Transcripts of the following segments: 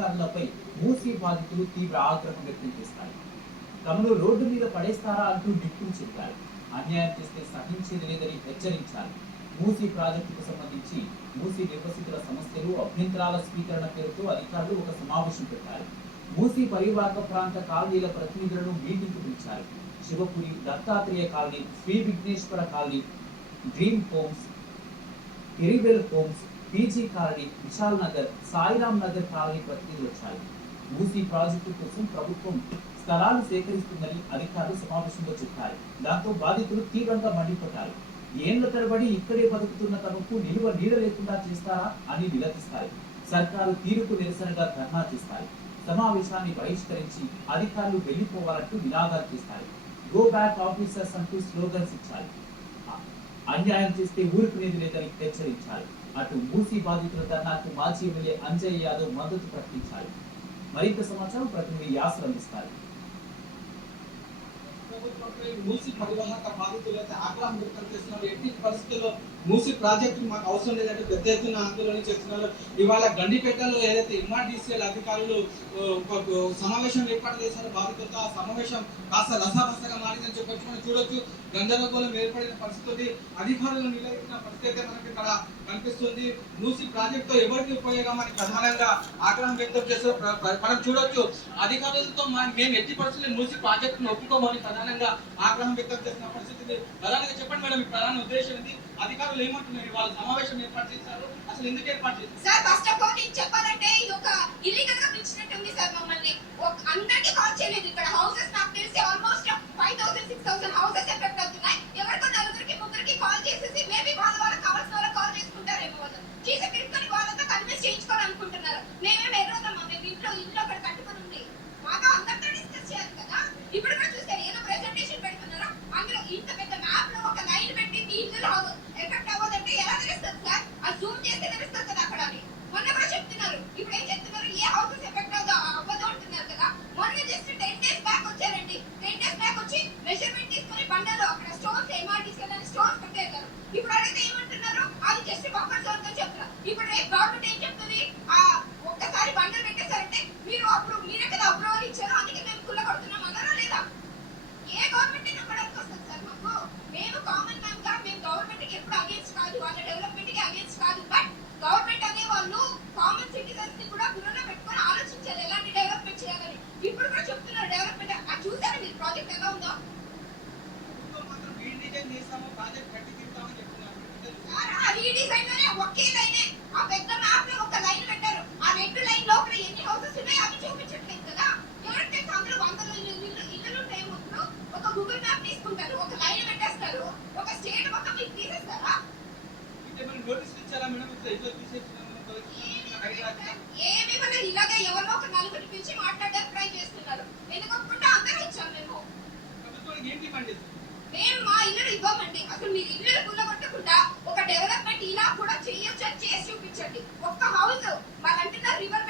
అధికారులపై మూసీ బాధితులు తీవ్ర ఆగ్రహం వ్యక్తం చేస్తారు. తమను రోడ్డు మీద పడేస్తారా అంటూ నిప్పులు చెప్తారు. అన్యాయం చేస్తే సహించేది లేదని హెచ్చరించారు. మూసీ ప్రాజెక్టుకు సంబంధించి మూసీ నిర్వసితుల సమస్యలు, అభ్యంతరాల స్వీకరణ పేరుతో అధికారులు ఒక సమావేశం పెట్టారు. మూసీ పరివాహక ప్రాంత కాలనీల ప్రతినిధులను మీటింగ్కు పిలిచారు. Shivapuri, Dattatreya colony, Sri Vighneshwara colony, dream homes, ఎరివెల్ homes, PG colony, Vishal Nagar, Sairam Nagar colony ప్రతినిధులు వచ్చారు. మూసీ ప్రాజెక్టు కోసం ప్రభుత్వం స్థలాలు సేకరిస్తుందని అధికారులు సమావేశంలో చెప్పారు. దాంతో బాధితులు తీవ్రంగా మండిపడ్డారు. ఏళ్ల తరబడి ఇక్కడే బతుకుతున్న తమకు నిలువ నీడ లేకుండా చేస్తారా అని నిలదీస్తారు. సర్కారు తీరుకు నిరసనగా ధర్నా చేస్తారు. సమావేశాన్ని బహిష్కరించి అధికారులు వెళ్లిపోవాలంటూ నినాదాలు చేస్తారు. గో బ్యాక్ ఆఫీసర్స్ అంటూ స్లోగన్స్ ఇచ్చారు. అన్యాయం చేస్తే ఊరుకునేది లేదని హెచ్చరించారు. అటు మూసీ బాధితుల ధర్నాకు మాజీ ఎమ్మెల్యే అంజయ్ యాదవ్ మద్దతు ప్రకటించారు. మరింత సమాచారం ప్రతినిధి యాసర్ అందిస్తారు. మూసీ పరివాహక బాధితులైతే ఆగ్రహం వ్యక్తం చేస్తున్నారు. ఎట్టి పరిస్థితుల్లో మూసీ ప్రాజెక్టు మాకు అవసరం లేదంటే పెద్ద ఎత్తున ఆందోళన చేస్తున్నారు. ఇవాళ గండిపేటలో ఏదైతే ఎంఆర్డీసీఎల్ అధికారులు సమావేశం ఏర్పాటు చేశారో బాధితులతో, ఆ సమావేశం కాస్త రసాభసగా మారిందని చెప్పొచ్చు. మనం చూడొచ్చు, గందరగోళం ఏర్పడిన పరిస్థితి, అధికారులను నిలదీసిన పరిస్థితి అయితే మనకి ఇక్కడ కనిపిస్తుంది. మూసీ ప్రాజెక్టుతో ఎవరికి ఉపయోగం అని ప్రధానంగా ఆగ్రహం వ్యక్తం చేస్తారు. మనం చూడొచ్చు, అధికారులతో మేము ఎట్టి పరిస్థితుల్లో మూసీ ప్రాజెక్టును ఒప్పుకోమని ప్రధానంగా ఆగ్రహం వ్యక్తం చేసిన పరిస్థితి. ప్రధానంగా చెప్పండి మేడం, ఈ ప్రధాన ఉద్దేశం ఏంటి? అధికారులు ఏమంటున్నారు? వాళ్ళ సమావేశం ఏర్పాటు చేశారు, అసలు ఎందుకు ఏర్పాటు చేశారు? సార్ ఫస్ట్ ఆఫ్ ఆల్ నేను చెప్పాలంటే ఇది ఒక ఇల్లీగల్ గా పిలిచినట్టుంది సార్. మమ్మల్ని అందరికీ కాల్ చేయలేదు. ఇక్కడ హౌసెస్ నాకు తెలిసి ఆల్మోస్ట్ 5000 6000 హౌసెస్ ఎఫెక్ట్ అవుతున్నాయి. ఎవరికో నలుగురికి ముగ్గురికి కాల్ చేసేసి మేబీ వాళ్ళకి కావాల్సిన వాళ్ళకి కాల్ చేసుకుంటారేమో. వాళ్ళు చేసే పెట్టుకొని వాళ్ళతో కన్విన్స్ చేయించుకోవాలనుకుంటున్నారు. మేమేం ఎర్రదమ్మా, మేము ఇంట్లో అక్కడ కట్టుకుని ఉంది. మాతో అందరితో డిస్కస్ చేయాలి కదా. ఇప్పుడు కూడా చూస్తారు ఏదో ప్రెజెంటేషన్ పెడుతున్నారు. అందులో ఇంత పెద్ద మ్యాప్ లో ఒక లైన్ పెట్టి ఇల్లు ఎఫెక్ట్ అవ్వదంటే ఎలా తెలుస్తుంది సార్? అది జూమ్ చేస్తే తెలుస్తుంది కదా అక్కడ అని మొన్న కూడా చెప్తున్నారు. ఇప్పుడు ఏం చెప్తున్నారు? ఏ హౌసెస్ ఎఫెక్ట్ అవ్వదు అంటున్నారు కదా. మొన్న జస్ట్ 10 days బ్యాక్ వచ్చారండి. 10 days బ్యాక్ వచ్చి మెజర్మెంట్ తీసుకొని బండలో అక్కడ స్టోన్స్ ఎంఆర్టీసీఎల్ అని స్టోన్స్ పెట్టేశారు. ఇప్పుడు అడిగితే ఏమంటున్నారు? అది జస్ట్ బఫర్ జోన్ తో చెప్తున్నారు. ఇప్పుడు గవర్నమెంట్ ఏం చెప్తుంది? ఒక్కసారి బండలు పెట్టేశారంటే మీరే కదా అప్రూవల్ ఇచ్చారు, అందుకే మేము కుల్ల కొడుతున్నాం అన్నారా లేదా? ఏ గవర్నమెంట్ నమ్మడానికి వస్తుంది సార్ మాకు? మేము కామన్ మ్యాన్ గా మేము గవర్నమెంట్ కి ఎప్పుడు అగేన్స్ట్ కాదు, వాళ్ళ డెవలప్మెంట్ కి అగేన్స్ట్ కాదు. బట్ గవర్నమెంట్ అనే వాళ్ళు కామన్ సిటిజన్స్ ని కూడా గుణంలో పెట్టుకొని ఆలోచించాలి ఎలాంటి డెవలప్మెంట్ చేయాలని. ఇప్పుడు కూడా చెప్తున్నారు డెవలప్మెంట్. అది చూసారా మీరు ప్రాజెక్ట్ ఎలా ఉందో? రీడిజైన్ లోనే ఒకే లైన్, ఆ పెద్ద మ్యాప్ లో ఒక లైన్ పెట్టారు. ఆ రెడ్ లైన్ లోపల ఎన్ని హౌసెస్ ఉన్నాయో అవి చూపించట్లేదు కదా. ఎవరికి తెలుసు అందులో 100 ఇల్లులు ఉంటాయి. ముందు ఒక గూగుల్ మ్యాప్ తీసుకుంటారు, ఒక లైన్ పెట్టేస్తారు, ఒక స్టేట్ మొత్తం మీకు తీసేస్తారా? ఏమి మన ఇలాగే ఎవరో ఒక నలుగురు పిలిచి మాట్లాడడానికి ట్రై చేస్తున్నారు. ఎందుకంటే అందరూ ఇచ్చాం మేము. మేము మా ఇల్లు ఇవ్వమండి. అసలు మీరు ఇల్లు కూలగొట్టకుండా ఒక డెవలప్మెంట్ ఇలా కూడా చేయొచ్చు అని చేసి చూపించండి. ఒక్క హౌస్ వాళ్ళు అంటున్నారు రివర్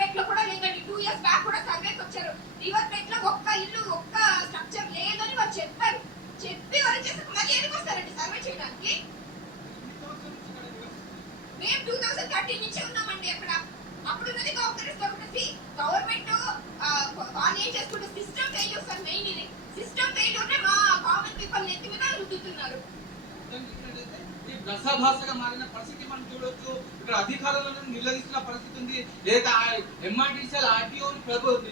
బెడ్ లో కూడా లేదండి. 2 years బ్యాక్ కూడా సర్వేకి వచ్చారు. రివర్ బెడ్ లో ఒక్క ఇల్లు ఒక్క స్ట్రక్చర్ లేదని వాళ్ళు చెప్పారు. చెప్పి వాళ్ళు చేసి మళ్ళీ ఎందుకు వస్తారండి సర్వే చేయడానికి? మేము 2013 నుంచి ఉన్నామండి అక్కడ. అప్పుడున్నది గవర్నమెంట్ వాళ్ళు ఏం చేసుకుంటే సిస్టమ్ ఫెయిల్యూర్ సార్. మెయిన్ ఇది సిస్టమ్ ఫెయిల్యూర్ మా కామన్ పీపుల్ నెత్తి మీద రుద్దుతున్నారు. రసాభాసగా మారిన పరిస్థితి మనం చూడొచ్చు. ఇక్కడ అధికారులను నిలదీస్తున్న పరిస్థితి ఉంది. లేదా ఎంఆర్డీసీఎల్ ఆర్టీఓ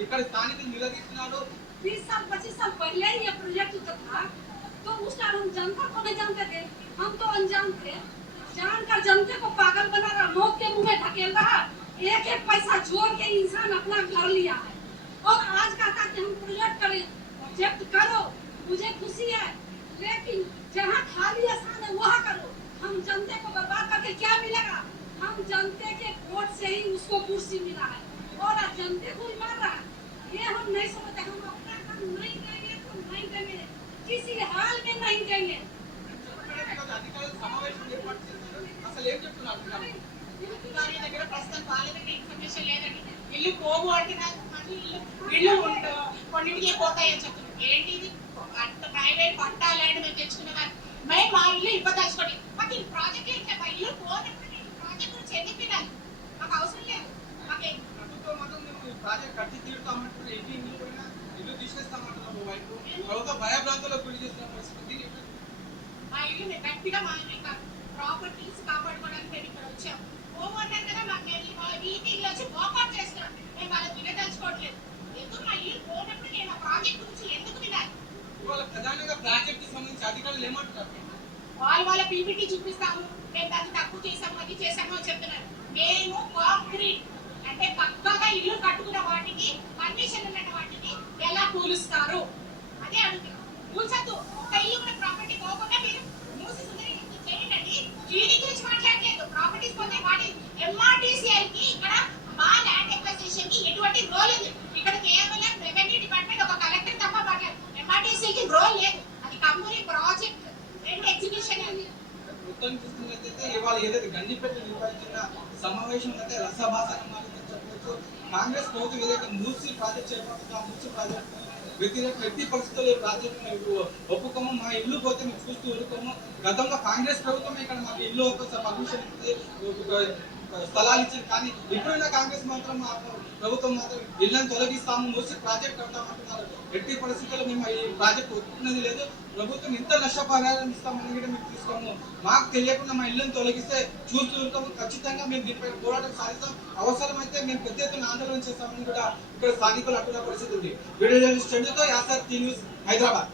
ఇక్కడ స్థానికులు నిలదీస్తున్నారు. 20 साल 25 साल पहले ही ये प्रोजेक्ट होता था, तो उस टाइम हम जनता को नहीं जानते थे, हम तो अनजान थे। जानकर जनता को पागल बना रहा, मौत के मुंह में धकेल रहा। एक एक पैसा जोड़ के इंसान अपना घर लिया है और आज कहता कि हम प्रोजेक्ट करें। प्रोजेक्ट करो, मुझे खुशी है, लेकिन जहाँ खाली आसान है वहाँ करो। हम जनता को बर्बाद करके क्या मिलेगा? हम जनता के वोट से ही उसको कुर्सी मिला है और जनता को ही मार रहा है। ये हम नहीं समझते। हम अपना काम नहीं करेंगे तो नहीं देंगे, किसी हाल में नहीं देंगे। దగ్గర ప్రస్తుతం పార్లమెంట్ ఇన్ఫర్మేషన్ లేదండి. ఇల్లు పోగు అంటున్నారు, ఇల్లు కొన్నింటికి పోతాయని చెప్తున్నారు. ఏంటి ఇది? ప్రైవేట్ పట్టా ల్యాండ్ మేము తెచ్చుకున్నాం, మేము మా ఇల్లు ఇవ్వదలుచుకోండి. మాకు ఈ ప్రాజెక్ట్ ఏంటి? మా ఇల్లు పోనప్పుడు ప్రాజెక్ట్ గురించి ఎందుకు వినాలి? మాకు అవసరం లేదు. మాకే గట్టిగా మా ప్రాపర్టీస్ కాపాడుకోవడానికి మేము ఇక్కడ వచ్చాం. ఓవర్ కదా మాకు వాళ్ళ వీటిలో వచ్చి వాకౌట్ చేస్తున్నాం. మేము వాళ్ళకి వినదలుచుకోవట్లేదు. ఎందుకు మా ఇల్లు పోనప్పుడు నేను ఆ ప్రాజెక్ట్ గురించి ఎందుకు వినాలి? ఇవాళ ప్రధానంగా ప్రాజెక్ట్ కి సంబంధించి అధికారులు ఏమంటున్నారు? వాళ్ళ పీపీటీ చూపిస్తాము, మేము దాన్ని తక్కువ చేసాము, అది చేసాము అని చెప్తున్నారు. మేము కాంక్రీట్ అంటే పక్కాగా ఇల్లు కట్టుకున్న వాటికి పర్మిషన్ ఉన్న వాటిని ఎలా కూలుస్తారు అదే అడుగుతున్నాం. కూల్చొద్దు. ఒక ఇల్లు కూడా ప్రాపర్టీ పోకుండా మీరు మూసి చేయండి. క్లీనింగ్ గురించి మాట్లాడలేదు. ప్రాపర్టీస్ పోతే వాటి ఎంఆర్టీసీఐకి ఇక్కడ మా ల్యాండ్ ఎక్వైజేషన్ కి ఎటువంటి రోల్ ఉంది? ఇక్కడ కేవలం రెవెన్యూ డిపార్ట్మెంట్ ఒక కలెక్టర్ తప్ప మాట్లాడు. ఎంఆర్టీసీకి రోల్ లేదు. అది కంపెనీ ప్రాజెక్ట్ రెండు ఎగ్జిక్యూషన్ అది. మొత్తం చూస్తున్నట్లయితే ఇవాళ ఏదైతే గండిపేట నిర్వహించిన సమావేశం అయితే రసభాసనం చెప్పవచ్చు. కాంగ్రెస్ ప్రభుత్వం ఏదైతే మూసీ ప్రాజెక్ట్ చేపడుతుందో ఆ మూసీ ప్రాజెక్ట్ వ్యతిరేక ఎట్టి పరిస్థితుల్లో ఈ ప్రాజెక్ట్ మేము ఒప్పుకోము. మా ఇల్లు పోతే మేము చూస్తూ ఊరుకోము. గతంలో కాంగ్రెస్ ప్రభుత్వం ఇక్కడ మాకు ఇల్లు పర్మిషన్ స్థలాలు ఇచ్చింది. కానీ ఇప్పుడున్న కాంగ్రెస్ మాత్రం ప్రభుత్వం మాత్రం ఇళ్లను తొలగిస్తాము, మూసి ప్రాజెక్ట్ కడతామంటున్నారు. ఎట్టి పరిస్థితుల్లో మేము ఈ ప్రాజెక్ట్ ఒప్పుకున్నది లేదు. ప్రభుత్వం ఇంత నష్టపరిహారం ఇస్తామని కూడా మేము తీసుకోము. మాకు తెలియకుండా మా ఇళ్లను తొలగిస్తే చూస్తూ ఉంటాము. ఖచ్చితంగా మేము దీనిపై పోరాటం సాధిస్తాం. అవసరమైతే మేము పెద్ద ఎత్తున ఆందోళన చేస్తామని కూడా ఇక్కడ స్థానికులు అంటున్న పరిస్థితి ఉంది. వీడియో జర్నలిస్ట్ చంద్రతో యాసర్ టీ న్యూస్ హైదరాబాద్.